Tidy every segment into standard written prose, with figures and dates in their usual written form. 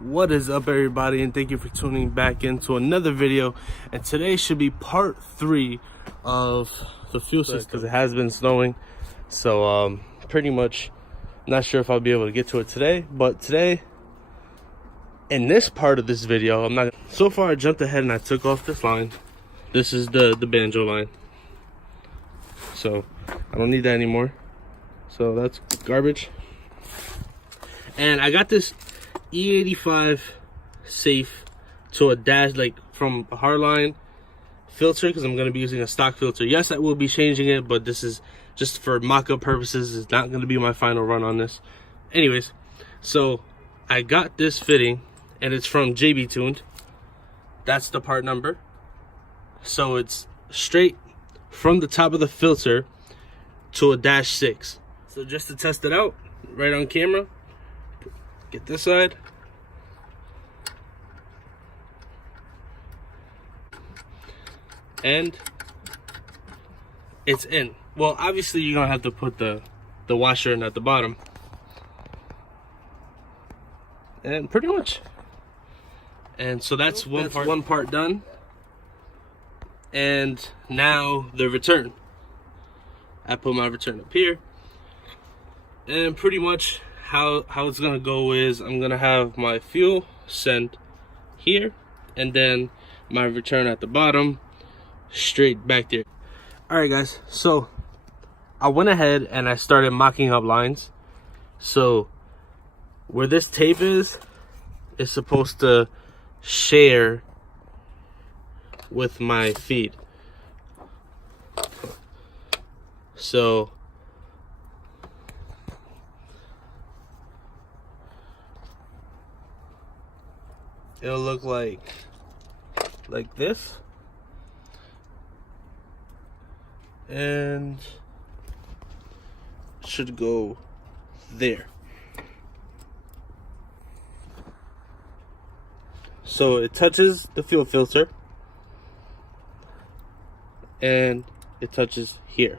What is up, everybody, and thank you for tuning back into another video. And today should be part 3 of the fuel system because it has been snowing. So pretty much not sure if I'll be able to get to it today, but today in this part of this video, so far I jumped ahead and I took off this line. This is the banjo line, so I don't need that anymore, so that's garbage. And I got this E85 safe to a dash, like from a hardline filter, because I'm going to be using a stock filter. Yes, I will be changing it, but this is just for mock-up purposes. It's not going to be my final run on this. Anyways, so I got this fitting and it's from JbTuned. That's the part number. So it's straight from the top of the filter to a dash 6. So just to test it out right on camera, get this side. And it's in. Well, obviously you're gonna have to put the washer in at the bottom. And pretty much. And so that's one part done. And now the return. I put my return up here. And pretty much how it's gonna go is I'm gonna have my fuel sent here, and then my return at the bottom, straight back there. All right, guys, so I went ahead and I started mocking up lines. So where this tape is supposed to share with my feed. So it'll look like this, and should go there. So it touches the fuel filter and it touches here.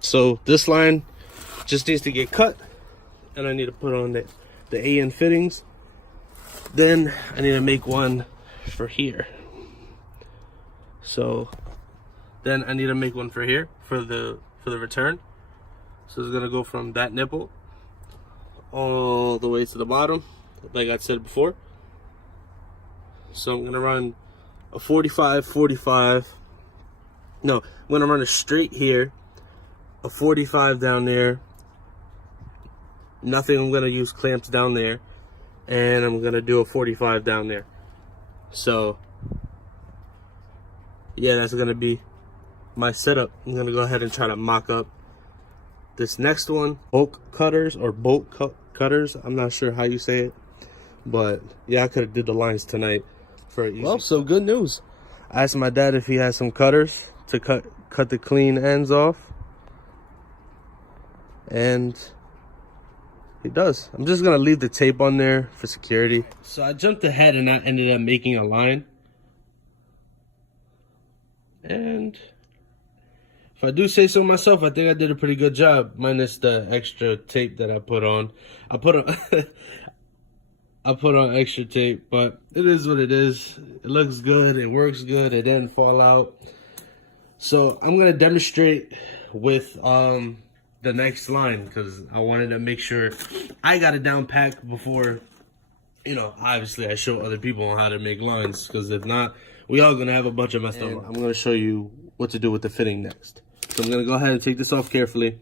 So this line just needs to get cut, and I need to put on the AN fittings. Then I need to make one for here. So then I need to make one for here for the return. So it's gonna go from that nipple all the way to the bottom, like I said before. So I'm gonna run a 45. No, I'm gonna run a straight here, a 45 down there. Nothing. I'm gonna use clamps down there, and I'm gonna do a 45 down there. So yeah, that's gonna be my setup. I'm gonna go ahead and try to mock up this next one. Bolt cutters. I'm not sure how you say it, but yeah, I could have did the lines tonight for easy. Well, so good news. I asked my dad if he has some cutters to cut the clean ends off, and he does. I'm just gonna leave the tape on there for security. So I jumped ahead and I ended up making a line. And if I do say so myself, I think I did a pretty good job, minus the extra tape that I put on. I put on extra tape, but it is what it is. It looks good, it works good, it didn't fall out. So I'm gonna demonstrate with the next line, because I wanted to make sure I got it down packed before, you know, obviously I show other people on how to make lines, because if not, we all gonna have a bunch of messed up. I'm gonna show you what to do with the fitting next. So I'm gonna go ahead and take this off carefully,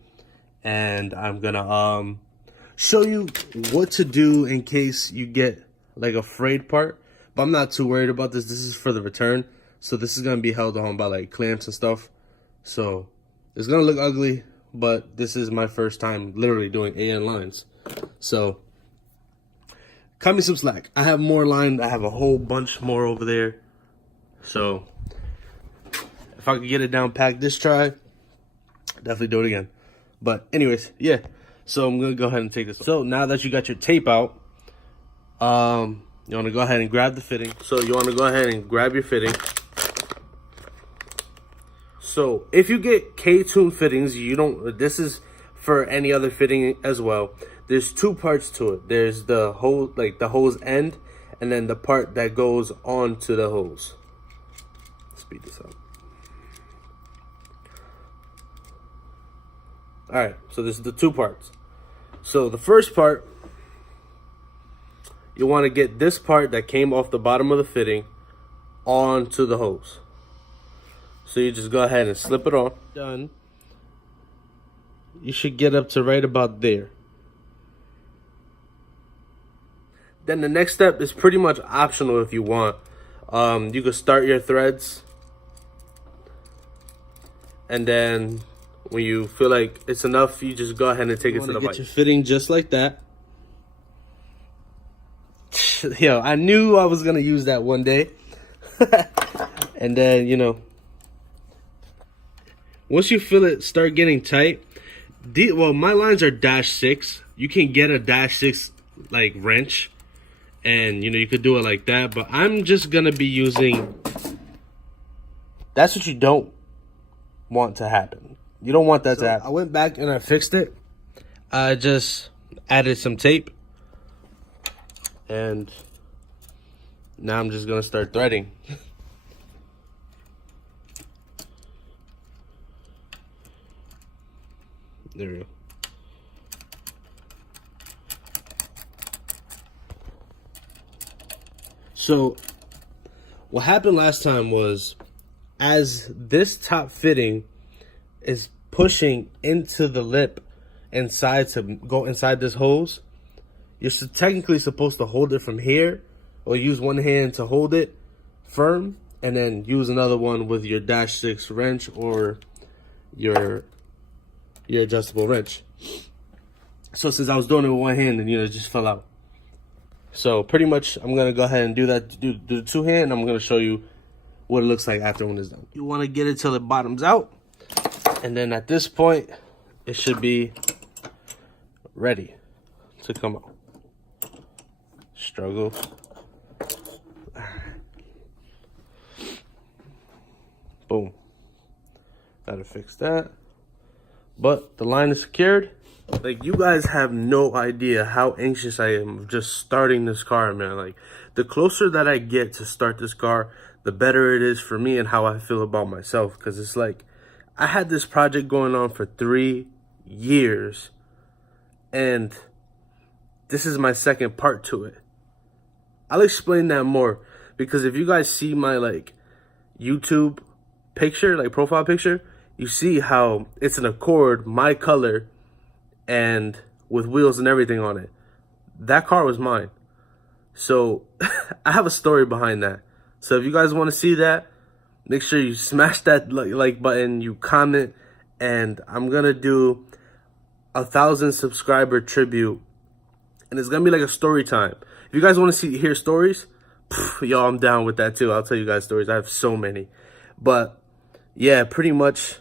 and I'm gonna show you what to do in case you get like a frayed part. But I'm not too worried about this. This is for the return, so this is gonna be held on by like clamps and stuff. So it's gonna look ugly, but this is my first time literally doing AN lines. So cut me some slack. I have more line. I have a whole bunch more over there. So if I could get it down packed this try, definitely do it again. But anyways, yeah. So I'm gonna go ahead and take this off. So now that you got your tape out, you wanna go ahead and grab the fitting. So you wanna go ahead and grab your fitting. So if you get K-tuned fittings, you don't, this is for any other fitting as well. there's two parts to it. There's the hose, like the hose end, and then the part that goes onto the hose. Speed this up. Alright, so this is the two parts. So the first part, you want to get this part that came off the bottom of the fitting onto the hose. So you just go ahead and slip it on. Done. You should get up to right about there. Then the next step is pretty much optional if you want. You can start your threads, and then when you feel like it's enough, you just go ahead and take it to the bike. Get your fitting just like that. Yo, I knew I was gonna use that one day. And then, you know, once you feel it start getting tight, well, my lines are -6. You can get a -6 like wrench, and you know, you could do it like that, but I'm just gonna be using, that's what you don't want to happen. You don't want that to happen. I went back and I fixed it. I just added some tape, and now I'm just gonna start threading. There we go. So what happened last time was, as this top fitting is pushing into the lip inside to go inside this hose, you're technically supposed to hold it from here, or use one hand to hold it firm, and then use another one with your -6 wrench or your adjustable wrench. So since I was doing it with one hand, and you know, it just fell out. So pretty much I'm gonna go ahead and do that, do the two hand, and I'm gonna show you what it looks like after when it's done. You want to get it till it bottoms out, and then at this point it should be ready to come out. Struggle. Boom. Gotta fix that. But the line is secured. Like, you guys have no idea how anxious I am of just starting this car, man. Like, the closer that I get to start this car, the better it is for me and how I feel about myself. Because it's like, I had this project going on for 3 years, and this is my second part to it. I'll explain that more, because if you guys see my like YouTube picture, like profile picture, you see how it's an Accord, my color, and with wheels and everything on it. That car was mine. So I have a story behind that. So if you guys want to see that, make sure you smash that like button, you comment, and I'm gonna do 1,000 subscriber tribute, and it's gonna be like a story time. If you guys want to hear stories, yo, I'm down with that too. I'll tell you guys stories. I have so many. But yeah, pretty much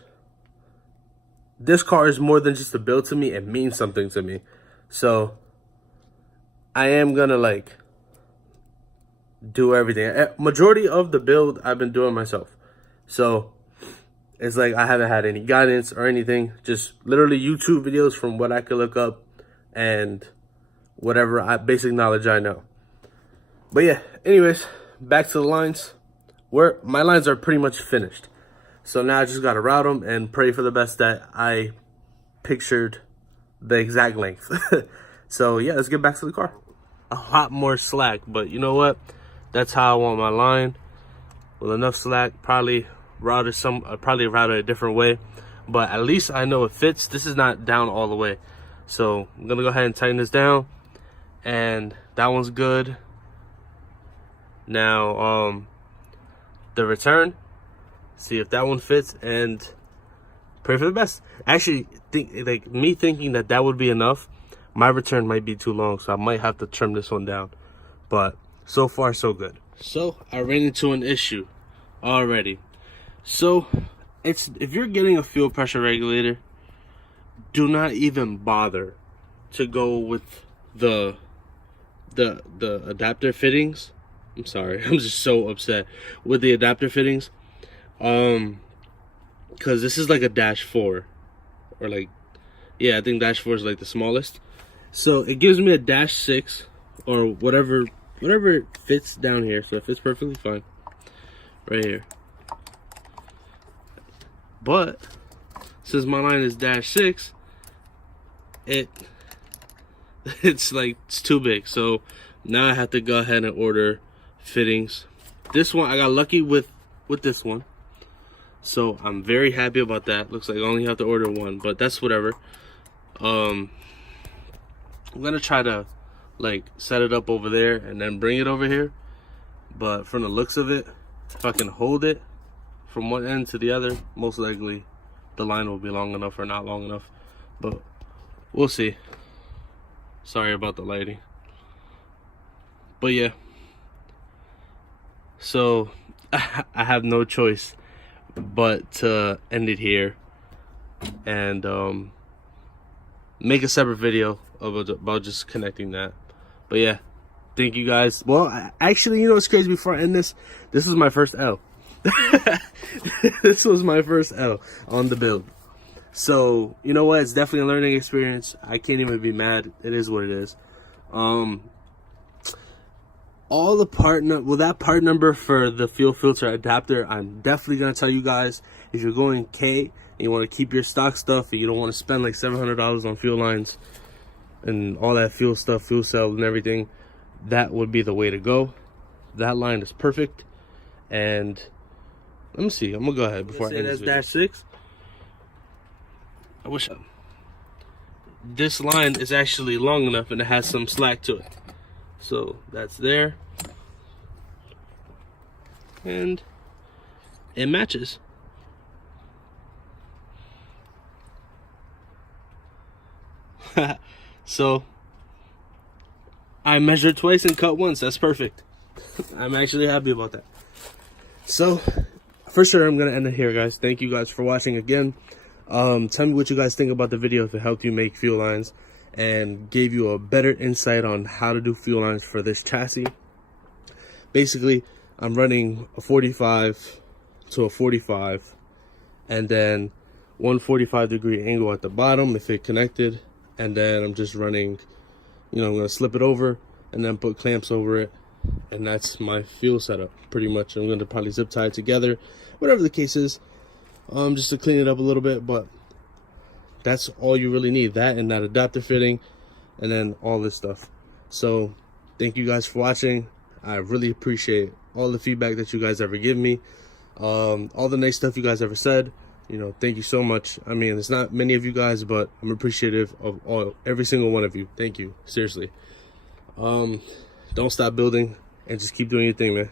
this car is more than just a build to me. It means something to me. So I am gonna like do everything. Majority of the build I've been doing myself. So it's like I haven't had any guidance or anything. Just literally YouTube videos from what I could look up and whatever basic knowledge I know. But yeah, anyways, back to the lines. My lines are pretty much finished. So now I just gotta route them and pray for the best that I pictured the exact length. So yeah, let's get back to the car. A lot more slack, but you know what? That's how I want my line. With enough slack, probably route it a different way. But at least I know it fits. This is not down all the way. So I'm gonna go ahead and tighten this down. And that one's good. Now, the return, see if that one fits, and pray for the best. Actually, thinking that would be enough, my return might be too long, so I might have to trim this one down. But so far, so good. So I ran into an issue already. So if you're getting a fuel pressure regulator, do not even bother to go with the adapter fittings. I'm sorry, I'm just so upset with the adapter fittings. Because this is like a -4, or like, yeah, I think -4 is like the smallest. So it gives me a -6 or whatever it fits down here. So it fits perfectly fine right here. But since my line is -6, it's too big. So now I have to go ahead and order fittings. This one, I got lucky with this one. So I'm very happy about that. Looks like I only have to order one, but that's whatever. I'm gonna try to set it up over there and then bring it over here. But from the looks of it, if I can hold it from one end to the other, most likely the line will be long enough or not long enough. But we'll see. Sorry about the lighting. But yeah. So I have no choice but to end it here and make a separate video about just connecting that. But yeah, thank you guys. Well, actually, you know what's crazy? Before I end this is my first L. This was my first L on the build. So you know what? It's definitely a learning experience. I can't even be mad. It is what it is. All the that part number for the fuel filter adapter, I'm definitely gonna tell you guys. If you're going K and you want to keep your stock stuff and you don't want to spend like $700 on fuel lines and all that fuel stuff, fuel cell and everything, that would be the way to go. That line is perfect. And let me see, I'm gonna go ahead before I end this video. -6. I wish this line is actually long enough and it has some slack to it. So that's there, and it matches. So I measured twice and cut once. That's perfect. I'm actually happy about that. So for sure, I'm gonna end it here, guys. Thank you guys for watching again. Tell me what you guys think about the video, if it helped you make fuel lines and gave you a better insight on how to do fuel lines for this chassis. Basically, I'm running a 45 to a 45 and then 145-degree angle at the bottom if it connected, and then I'm just running, I'm gonna slip it over and then put clamps over it, and that's my fuel setup pretty much. I'm gonna probably zip tie it together, whatever the case is, just to clean it up a little bit. But that's all you really need, that and that adapter fitting, and then all this stuff. So thank you guys for watching. I really appreciate all the feedback that you guys ever give me, all the nice stuff you guys ever said. Thank you so much. I mean, it's not many of you guys, but I'm appreciative of every single one of you. Thank you, seriously. Don't stop building and just keep doing your thing, man.